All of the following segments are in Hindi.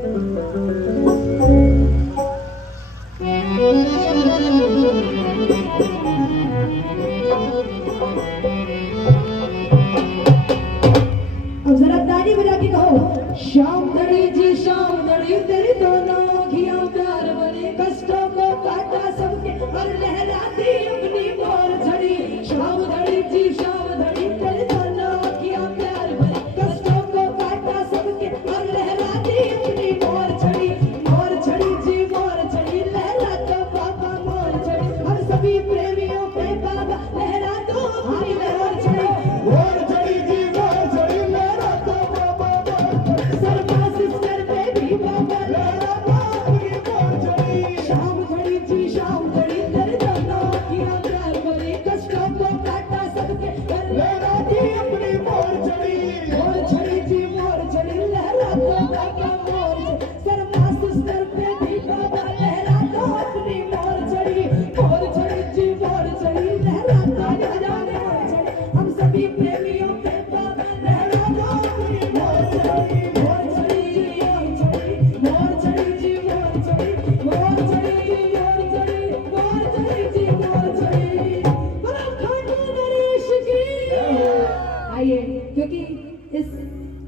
अब जरा ताली बजा के कहो, शाम घड़ी जी शाम घड़ी तेरी दोनों आँखियाँ प्यार भरे कष्टों को काटा सबके और लहराती अपनी मोर झड़ी। शाम घड़ी जी शाम घड़ी तेरी दोनों आँखियाँ प्यार भरे कष्टों को काटा सबके और लहराती अपनी मोर झड़ी। मोर झड़ी जी मोर झड़ी लहरा दो बाबा मोर झड़ी, हम सभी प्रेमियों पे बाबा लहरा दो अपनी मोर झड़ी। मोर झड़ी जी मोर झड़ी लहरा दो बाबा सरपास सर पे भी बाबा लहरा दो अपनी मोर झड़ी। शाम घड़ी जी शाम घड़ी तेरे दोनों आँखियाँ प्यार भरे कष्टों को काटा सबके और लहराती अपनी मोर झड़ी। मोर झड़ी जी मोर झड़ी लहरा दो बाबा मोर झड़ी, सरपास सर पे भी बाबा लहरा दो अपनी मोर झड़ी। मोर झड़ी जी मोर झड़ी लहरा दो मोर झड़ी, हम सभी प्रेमियों पे बाबा लहरा दो अपनी मोर झड़ी। मोर झड़ी जी मोर झड़ी, मोर झड़ी जी मोर झड़ी, मोर झड़ी जी मोर झड़ी, मोर झड़ी जी मोर झड़ी। बोलो खाटू नरेश की। आइए, क्योंकि इस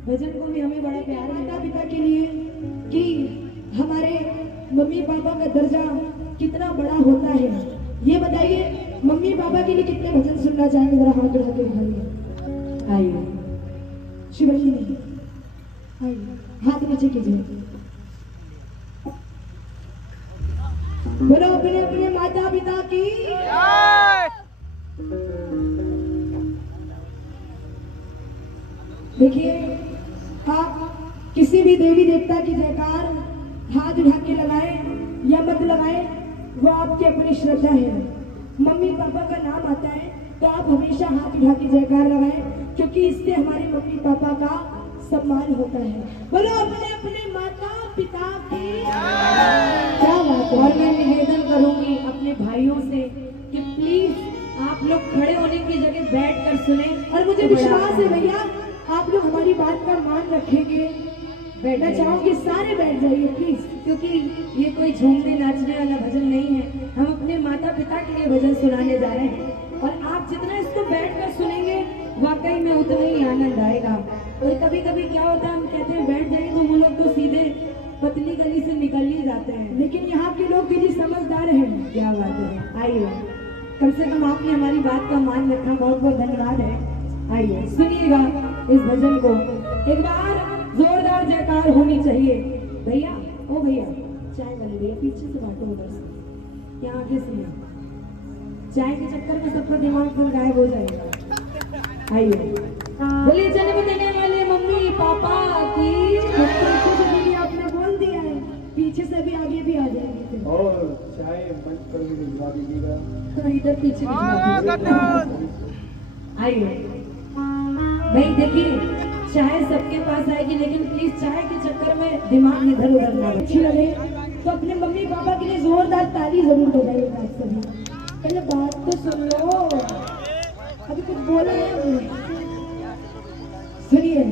भजन को भी हमें बड़ा प्यार है माता पिता के लिए कि हमारे मम्मी पापा का दर्जा कितना बड़ा होता है। ये बताइए मम्मी पापा के लिए कितने भजन सुनना चाहेंगे, जरा हाथ उठा के दिखाइए। आइए शिवजी ने आइए, हाथ नीचे कीजिए। बोलो अपने अपने माता पिता की। देखिए आप किसी भी देवी देवता की जयकार हाथ उठा के लगाए या मत लगाए, वो आपकी अपनी श्रद्धा है। मम्मी पापा का नाम आता है तो आप हमेशा हाथ उठा के जयकार लगाएं, क्योंकि इससे हमारे मम्मी पापा का सम्मान होता है। बोलो अपने अपने माता पिता की। क्या बात है। और मैं निवेदन करूंगी अपने भाइयों से कि प्लीज आप लोग खड़े होने की जगह बैठकर सुने। और मुझे विश्वास है भैया आप लोग हमारी बात का मान रखेंगे। मैं चाहूंगी सारे बैठ जाइए प्लीज, क्योंकि ये कोई झूमने नाचने वाला भजन नहीं है, हम अपने माता पिता के लिए भजन सुनाने जा रहे हैं। और आप जितना इसको बैठकर सुनेंगे वाकई में उतना ही आनंद आएगा। और कभी कभी क्या होता है, हम कहते हैं बैठ जाइए तो वो लोग तो सीधे पतली गली से निकल ही जाते हैं, लेकिन यहाँ के लोग भी समझदार हैं। क्या बात है। आइए, कम से कम आपने हमारी बात का मान रखा, बहुत बहुत धन्यवाद है। आइए सुनिएगा इस भजन को। एक बार जोरदार जयकार होनी चाहिए। भैया ओ भैया चाय वाले भैया पीछे से बांटो उधर से, यहाँ आगे सुनिए। चाय के चक्कर में सबका दिमाग फिर गायब हो जाएगा। आइए बोलिए जन्म देने वाले मम्मी पापा की। आपने बोल दिया है, पीछे से भी आगे भी आ जाएंगे। और चाय बंद कर के भिजवा दीजिएगा। तो इधर पीछे आइए भाई, देखिए चाय सबके पास आएगी, लेकिन प्लीज चाय के चक्कर में दिमाग इधर उधर ना अच्छी लगे तो अपने मम्मी पापा के लिए जोरदार ताली जरूर बजाइएगा। आप सभी पहले बात तो सुन लो, अभी कुछ बोला है। सुनिए,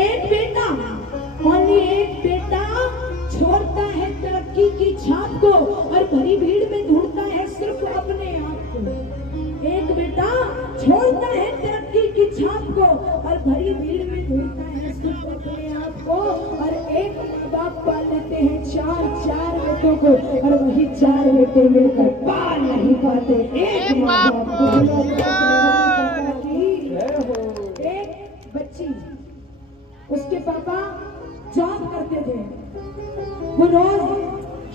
एक बेटा ओनली एक बेटा छोड़ता है तरक्की की छाप को और भरी भीड़ में ढूंढता है सिर्फ अपने आप को। एक बेटा छोड़ता है तरक्की की छाप को और भरी भीड़ में ढूंढता है सिर्फ अपने आप को। और एक बाप पाल लेते हैं चार चार बेटों को और वही चार बेटे मिलकर पाल नहीं पाते एक माँ बाप को। एक बच्ची, उसके पापा जॉब करते थे, वो रोज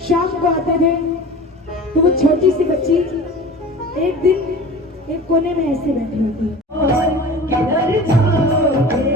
शाम को आते थे, तो वो छोटी सी बच्ची एक दिन एक कोने में ऐसे बैठी होती। किधर जाओगे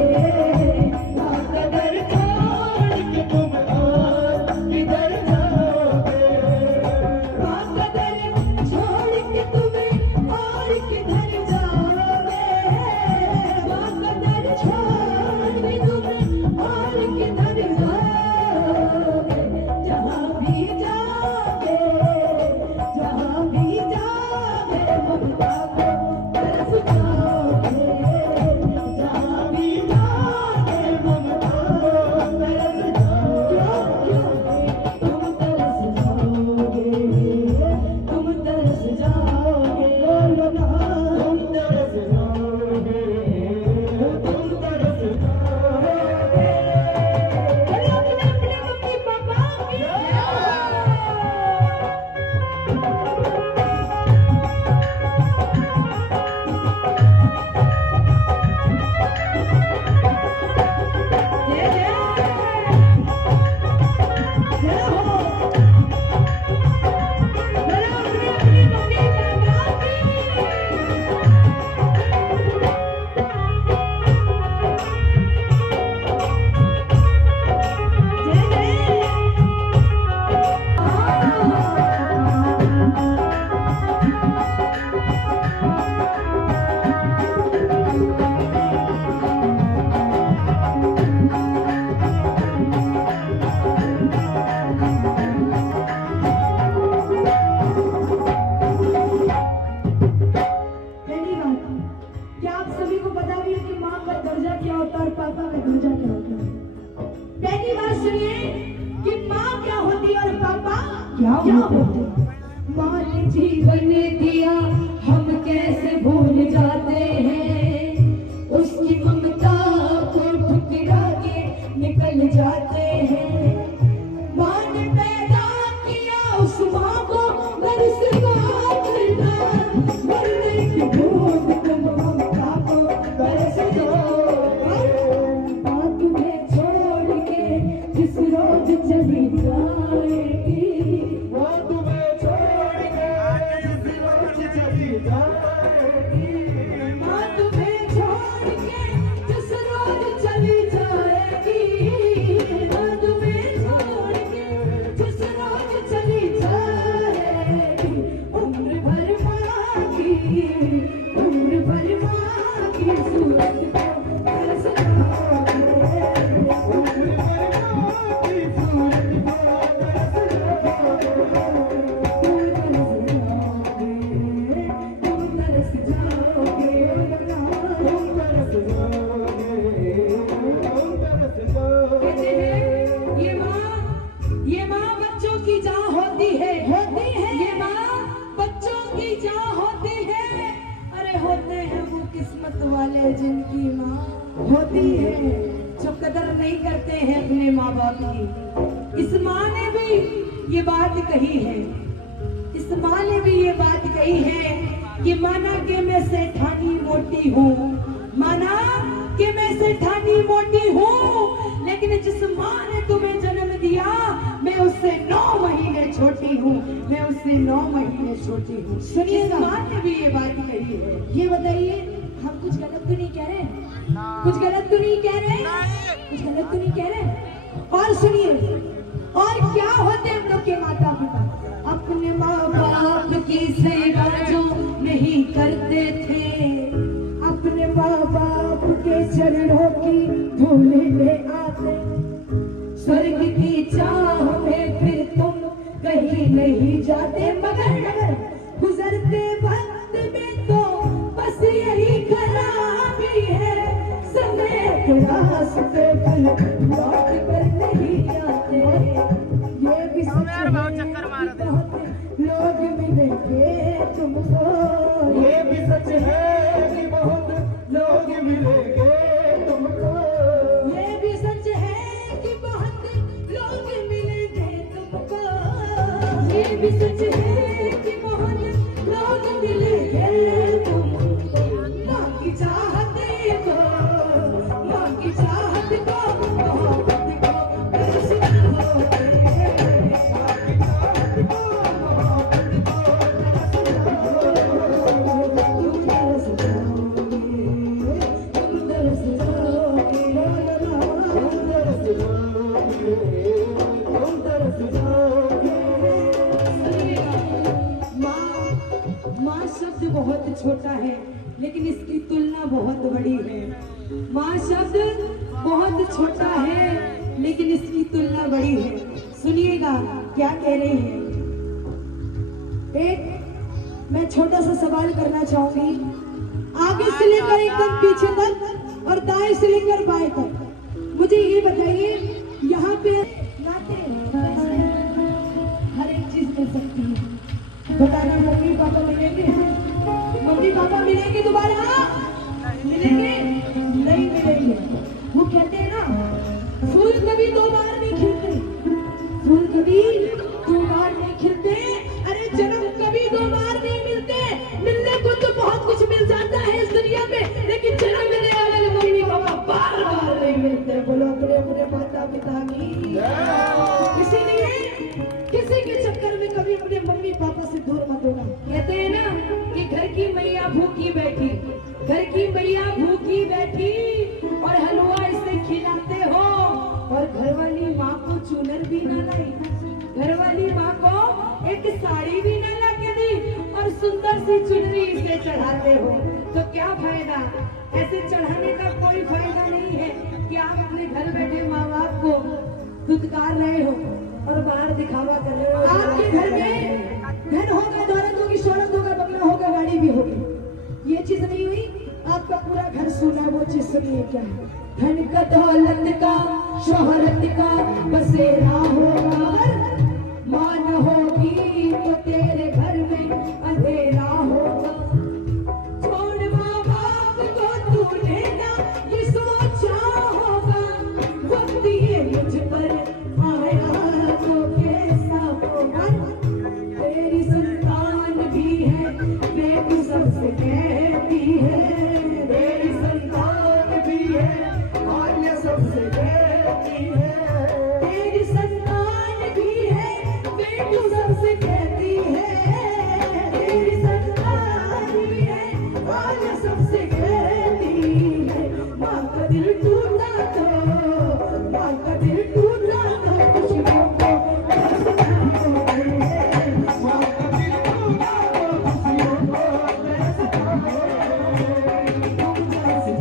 जहाँ भी क्या होते माँ ने जीवन दिया हम कैसे भूल जाते हैं, उसकी ममता को ठुकरा के निकल जाते हैं। माँ ने पैदा किया उस माँ को घर से बाहर करना, मरने की भूख तुम ममता को बरस दो। माँ तुम्हें छोड़ के जिस रोज चली जाएगी, वो तुम्हें छोड़ के जिस रोज चली जाएगी, माँ तुम्हें छोड़ के जिस रोज चली जाएगी, माँ तुम्हें छोड़ के जिस रोज चली जाएगी। उम्र भर माँ की सूरत को तरस जाओगे, उम्र भर माँ की सूरत को तरस जाओगे, तुम तरस जाओगे, तुम तरस जाओगे। कहते हैं ये माँ बच्चों की जान होती है, ये माँ बच्चों की जान होती है। अरे होते हैं वो किस्मत वाले जिनकी माँ होती है, जो कदर नहीं करते हैं अपने माँ बाप की। इस माँ ने भी ये बात कही है, इस माँ ने भी ये बात कही है कि माना कि मैं सेठानी मोटी हूँ, माना कि मैं सेठानी मोटी हूँ, लेकिन जिस माँ ने तुम्हें जन्म दिया मैं उससे 9 महीने छोटी हूँ, मैं उससे 9 महीने छोटी हूँ। सुनिएगा। इस माँ ने भी ये बात कही है। ये बताइए हम कुछ गलत तो नहीं कह रहे, कुछ गलत तो नहीं कह रहे, कुछ गलत तो नहीं कह रहे। और सुनिए, और क्या होते हम लोग के माता पिता, अपने माँ बाप की सेवा जो नहीं करते थे, अपने माँ बाप के चरणों की धूल ले आते, स्वर्ग की चाह में फिर तुम कहीं नहीं जाते, मगर गुजरते वक्त में तो बस यही खराबी है, समय के रास्ते पर लौट कर नहीं आते। ये भी सच है बहुत लोग मिलेंगे तुमको, ये भी सच है कि बहुत लोग मिलेंगे तुमको, ये भी सच है कि बहुत लोग मिलेंगे तुमको, ये भी सच है कि बहुत लोग मिलेंगे तुमको। माँ की चाहते को, माँ की चाहत को, मोहब्बत को तरस जाओगे, तुम तरस जाओगे, तुम तरस जाओगे, तुम तरस जाओगे। माँ शब्द बहुत छोटा है लेकिन इसकी तुलना बहुत बड़ी है। माँ शब्द बहुत छोटा है लेकिन इसकी तुलना बड़ी है। सुनिएगा क्या कह रही है। एक मैं छोटा सा सवाल करना चाहूंगी, आगे से लेकर एकदम पीछे तक और दाएं से लेकर बाएं तक। मुझे ये बताइए, यहाँ पे नाते पैसे, हर एक चीज मिल सकती है। बताना मम्मी पापा मिलेंगे, मम्मी पापा मिलेंगे दोबारा, मिलेंगे नहीं मिलेंगे। वो कहते हैं ना, फूल कभी 2 बार नहीं खिलते, फूल कभी 2 बार नहीं खिलते। अरे जन्म कभी 2 बार नहीं मिलते, मिलने को तो बहुत कुछ मिल जाता है इस दुनिया में, लेकिन जन्म देने वाले मम्मी पापा बार बार नहीं मिलते। बोलो अपने अपने माता पिता की। इसीलिए किसी के चक्कर में कभी अपने मम्मी पापा से दूर मत होना। कहते हैं ना कि घर की मैया भूखी बैठी, घर की मैया भूखी बैठी और हलवा इसे खिलाते हो, और घर वाली माँ को चूनर भी ना लाई, घर वाली माँ को एक साड़ी भी ना ला के दी और सुंदर सी चुनरी इसे चढ़ाते हो, तो क्या फायदा। ऐसे चढ़ाने का कोई फायदा नहीं है कि आप अपने घर बैठे माँ बाप को दुत्कार रहे हो और बाहर दिखावा कर रहे हो। आपके घर में धन होगा, दौलत होगी, शोहरत होगा, बंगला होगा, गाड़ी भी होगी, ये चीज नहीं हुई। आपका पूरा घर सोना है, वो चीज सुनिए क्या है। धन का, दौलत का, शोहरत का बसेरा होगा, माँ न होगी तो तेरे घर में अंधेरा होगा। छोड़ माँ बाप को तूने ना ये सोचा होगा, वक्त ये मुझ पर आया तो कैसा होगा। तेरी संतान भी है मैं तू सबसे कहती है, तेरी संतान भी है मान्य सबसे कहती है। तेरी संतान भी है मैं तू सबसे कहती है, तेरी संतान भी है मान्य सबसे कहती है। माँ का दिल टूटा तो, माँ का दिल टूटा तो खुशियों को माँ का दिल टूटा तो खुशियों को कैसे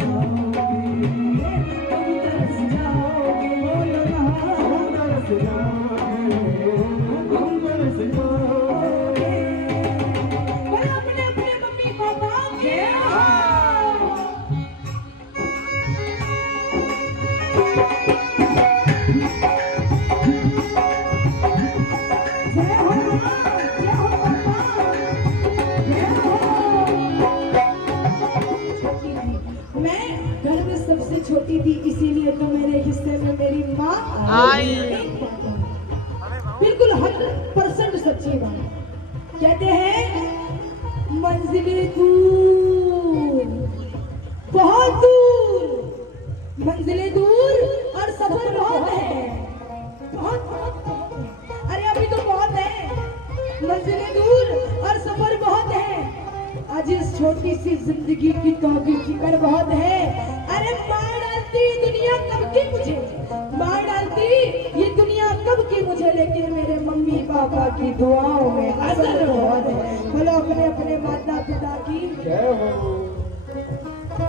अपने अपने मम्मी पापा के जय हो माँ, जय हो पापा, जय हो। छोटी थी मैं, घर में सबसे छोटी थी, इसीलिए तो मेरे हिस्से में मेरी माँ आई। एक बात है, बिल्कुल 100% सच्ची बात। कहते हैं मंजिलें दूर, बहुत दूर, मंजिलें दूर और सफर बहुत है, बहुत बहुत। अरे अभी तो बहुत है, मंजिलें दूर और सफर बहुत है। आज इस छोटी सी जिंदगी की तो भी फिक्र बहुत है। अरे मार डालती दुनिया कब की मुझे, मार डालती ये दुनिया कब की मुझे, लेकिन मेरे मम्मी पापा की दुआओं में असर बहुत है। बोलो अपने अपने माता पिता की जय हो।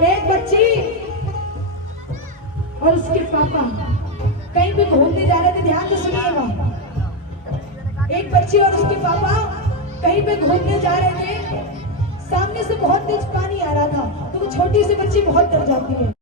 एक बच्ची और उसके पापा कहीं भी घूमने जा रहे थे, ध्यान से सुनिएगा। एक बच्ची और उसके पापा कहीं पे घूमने जा रहे थे, सामने से बहुत तेज पानी आ रहा था, तो वो छोटी सी बच्ची बहुत डर जाती है।